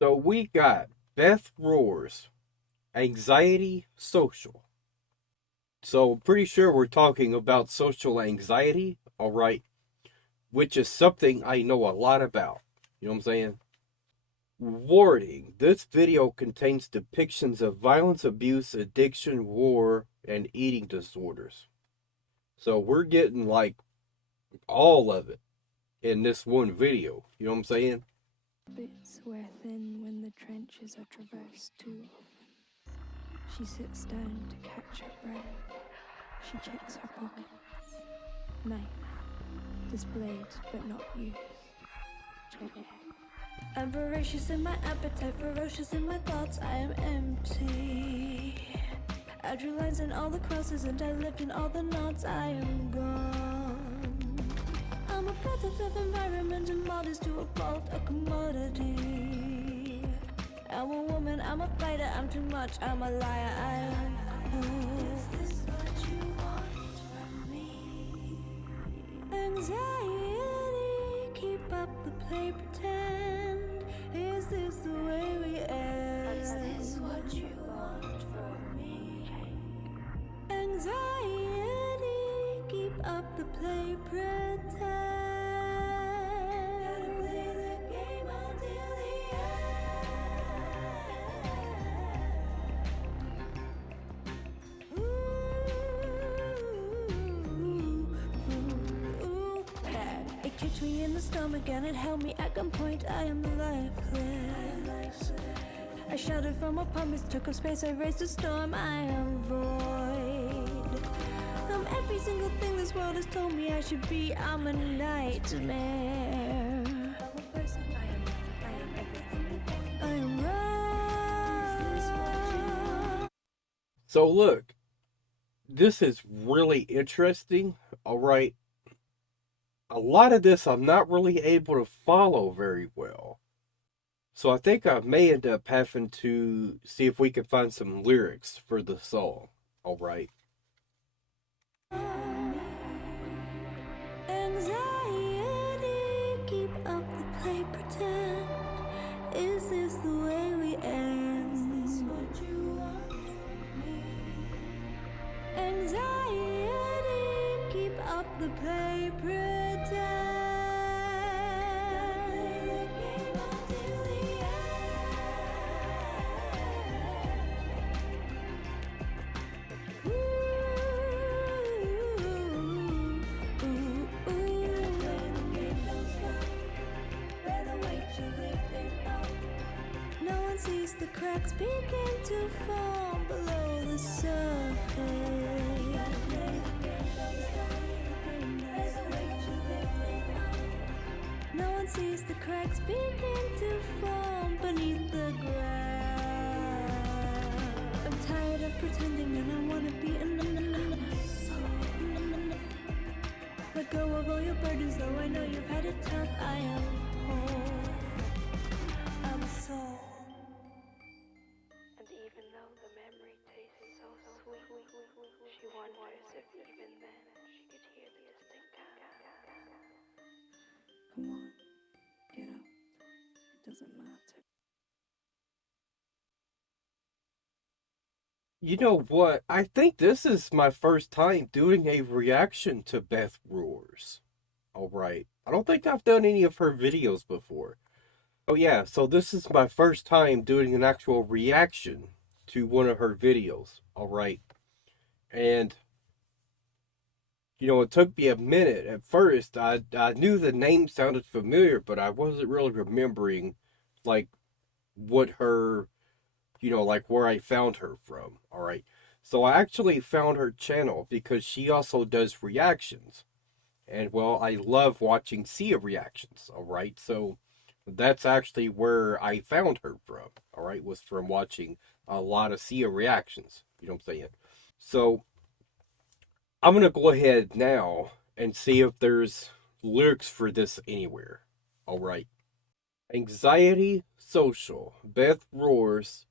So we got Beth Roars, Anxiety Social. So pretty sure we're talking about social anxiety, all right, which is something I know a lot about. You know what I'm saying? Warning, this video contains depictions of violence, abuse, addiction, war, and eating disorders. So we're getting like all of it in this one video. You know what I'm saying? Bits wear thin when the trenches are traversed too often. She sits down to catch her breath. She checks her pockets. Knife, displayed but not used. Check. I'm voracious in my appetite, ferocious in my thoughts. I am empty. I drew lines in all the crosses and I lived in all the knots. I am gone. I'm a product of environment and modest to a fault, a commodity. I'm a woman, I'm a fighter, I'm too much, I'm a liar, I am cool. Is this what you want from me? Anxiety, keep up the play, pretend. Is this the way we end? Is this what you want from me? Anxiety, keep up the play, pretend. Gotta play the game until the end. Ooh, it kicked me in the stomach and it held me at gunpoint. I am lifeless. I shouted from a promise, took up space, I raised a storm. I am void. I'm every single thing this world has told me I should be. I'm a nightmare. I'm a person, I am everything. I am wrong. So look, this is really interesting, all right? A lot of this I'm not really able to follow very well. So I think I may end up having to see if we can find some lyrics for the song, all right? Anxiety, keep up the play, pretend. Is this the way we end? Is this what you want from me? Anxiety, keep up the play, pretend. Play the game until the end. No one sees the cracks begin to form below the surface. No one sees the cracks begin to form beneath the ground. I'm tired of pretending and I wanna be a let go of all your burdens, though I know you've had it tough. I am whole. I'm soul. And even though the memory tastes so sweet, she wonders if even then she could hear the distinct sound. Come on, get up. It doesn't matter. You know what? I think this is my first time doing a reaction to Beth Roars. All right. I don't think I've done any of her videos before. Oh yeah, so this is my first time doing an actual reaction to one of her videos. All right. And it took me a minute at first. I knew the name sounded familiar, but I wasn't really remembering like what her like where I found her from. All right. So I actually found her channel because she also does reactions. And well, I love watching Sia reactions. All right. So that's actually where I found her from. All right. Was from watching a lot of Sia reactions. You know what I'm saying? So I'm going to go ahead now and see if there's lyrics for this anywhere. All right. Anxiety Social, Beth Roars,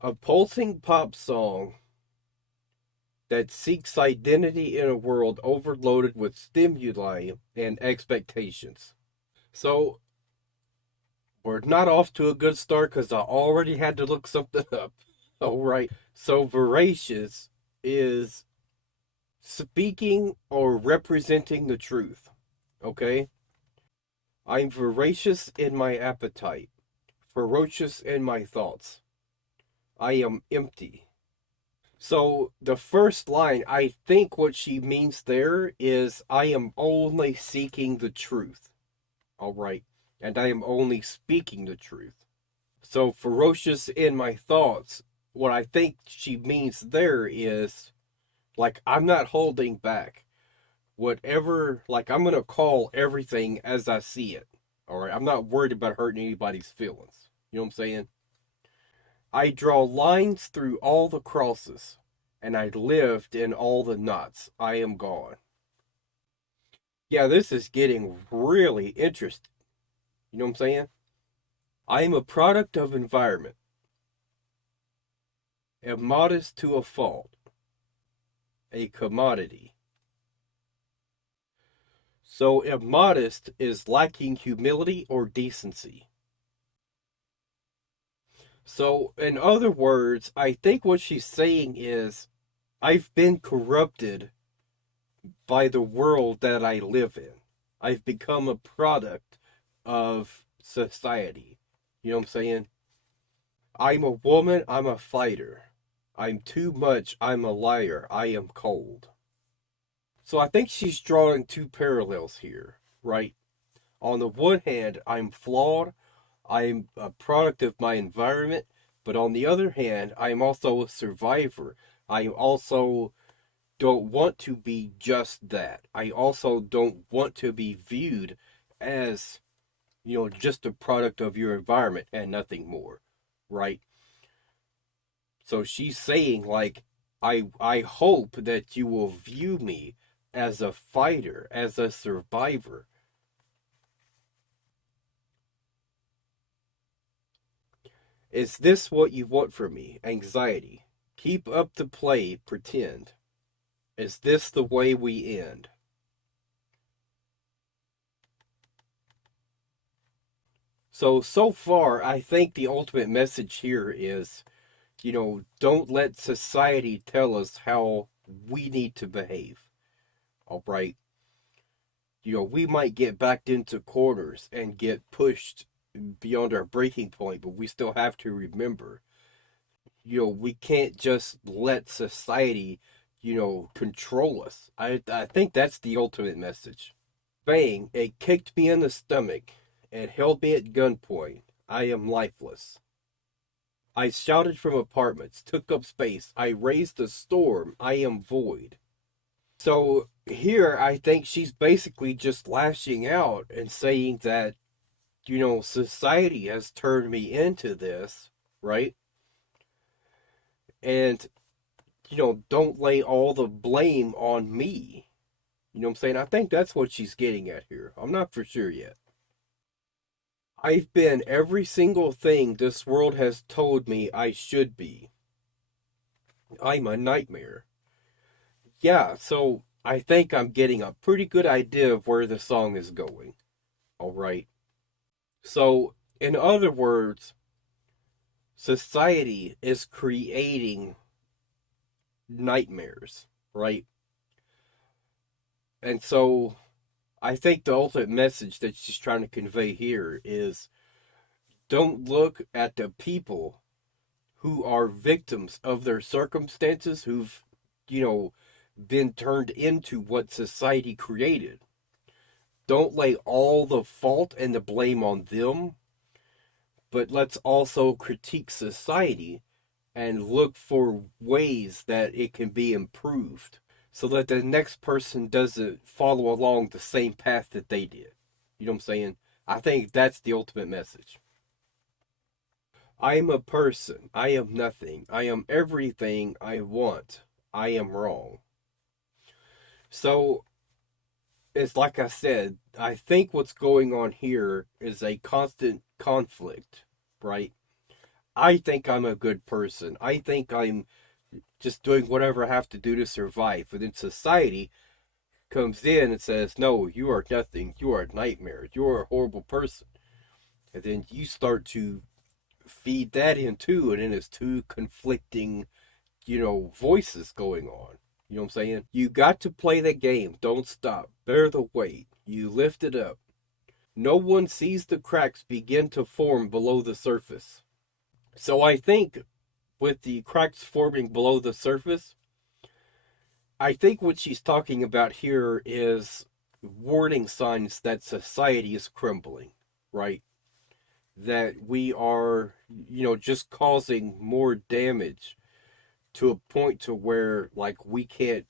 a pulsing pop song that seeks identity in a world overloaded with stimuli and expectations. So, We're not off to a good start because I already had to look something up. All right. So, voracious is speaking or representing the truth. Okay? I'm voracious in my appetite, ferocious in my thoughts. I am empty. So, the first line, I think what she means there is I am only seeking the truth. All right. And I am only speaking the truth. So, ferocious in my thoughts, what I think she means there is like, I'm not holding back. Whatever, like, I'm going to call everything as I see it. All right. I'm not worried about hurting anybody's feelings. You know what I'm saying? I draw lines through all the crosses, and I lived in all the knots. I am gone. Yeah, this is getting really interesting. You know what I'm saying? I am a product of environment, immodest to a fault, a commodity. So, immodest is lacking humility or decency. So, in other words, I think what she's saying is I've been corrupted by the world that I live in. I've become a product of society. You know what I'm saying? I'm a woman, I'm a fighter. I'm too much, I'm a liar, I am cold. So I think she's drawing two parallels here, right? On the one hand, I'm flawed, I'm a product of my environment, but on the other hand, I'm also a survivor. I also don't want to be just that. I also don't want to be viewed as, just a product of your environment and nothing more, right? So she's saying, like, I hope that you will view me as a fighter, as a survivor. Is this what you want from me? Anxiety. Keep up the play, pretend. Is this the way we end? So far, I think the ultimate message here is, don't let society tell us how we need to behave. All right. We might get backed into corners and get pushed beyond our breaking point, but we still have to remember, we can't just let society, control us. I think that's the ultimate message. Bang, it kicked me in the stomach. It held me at gunpoint. I am lifeless. I shouted from apartments, took up space. I raised a storm. I am void. So here, I think she's basically just lashing out and saying that, society has turned me into this, right? And, don't lay all the blame on me. You know what I'm saying? I think that's what she's getting at here. I'm not for sure yet. I've been every single thing this world has told me I should be. I'm a nightmare. Yeah, so I think I'm getting a pretty good idea of where the song is going. All right. So, in other words, society is creating nightmares, right? And so I think the ultimate message that she's trying to convey here is don't look at the people who are victims of their circumstances, who've, been turned into what society created. Don't lay all the fault and the blame on them, but let's also critique society and look for ways that it can be improved so that the next person doesn't follow along the same path that they did. You know what I'm saying? I think that's the ultimate message. I am a person. I am nothing. I am everything I want. I am wrong. So, it's like I said, I think what's going on here is a constant conflict, right? I think I'm a good person. I think I'm just doing whatever I have to do to survive. But then society comes in and says, no, you are nothing. You are a nightmare. You are a horrible person. And then you start to feed that in too, and then it's two conflicting, voices going on. You know what I'm saying? You got to play the game. Don't stop. Bear the weight. You lift it up. No one sees the cracks begin to form below the surface. So I think with the cracks forming below the surface, I think what she's talking about here is warning signs that society is crumbling, right? That we are, just causing more damage to a point to where, like, we can't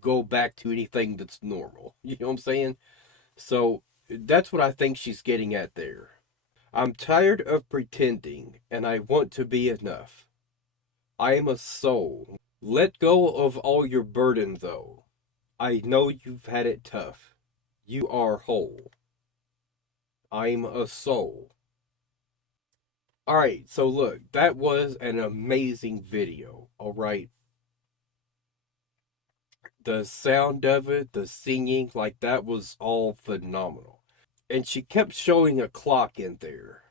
go back to anything that's normal. You know what I'm saying? So that's what I think she's getting at there. I'm tired of pretending, and I want to be enough. I am a soul. Let go of all your burden, though. I know you've had it tough. You are whole. I'm a soul. Alright, so look, that was an amazing video, alright? The sound of it, the singing, like that was all phenomenal. And she kept showing a clock in there,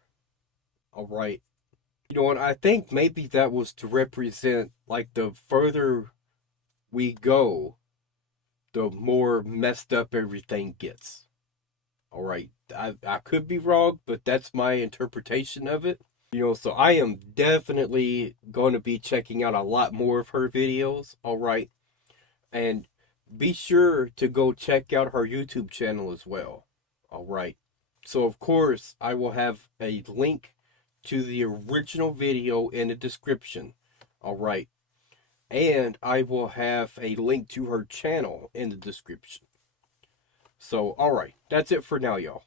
alright? And I think maybe that was to represent, like, the further we go, the more messed up everything gets. Alright, I could be wrong, but that's my interpretation of it. So I am definitely going to be checking out a lot more of her videos, alright? And be sure to go check out her YouTube channel as well, alright? So, of course, I will have a link to the original video in the description, alright? And I will have a link to her channel in the description. So, alright, that's it for now, y'all.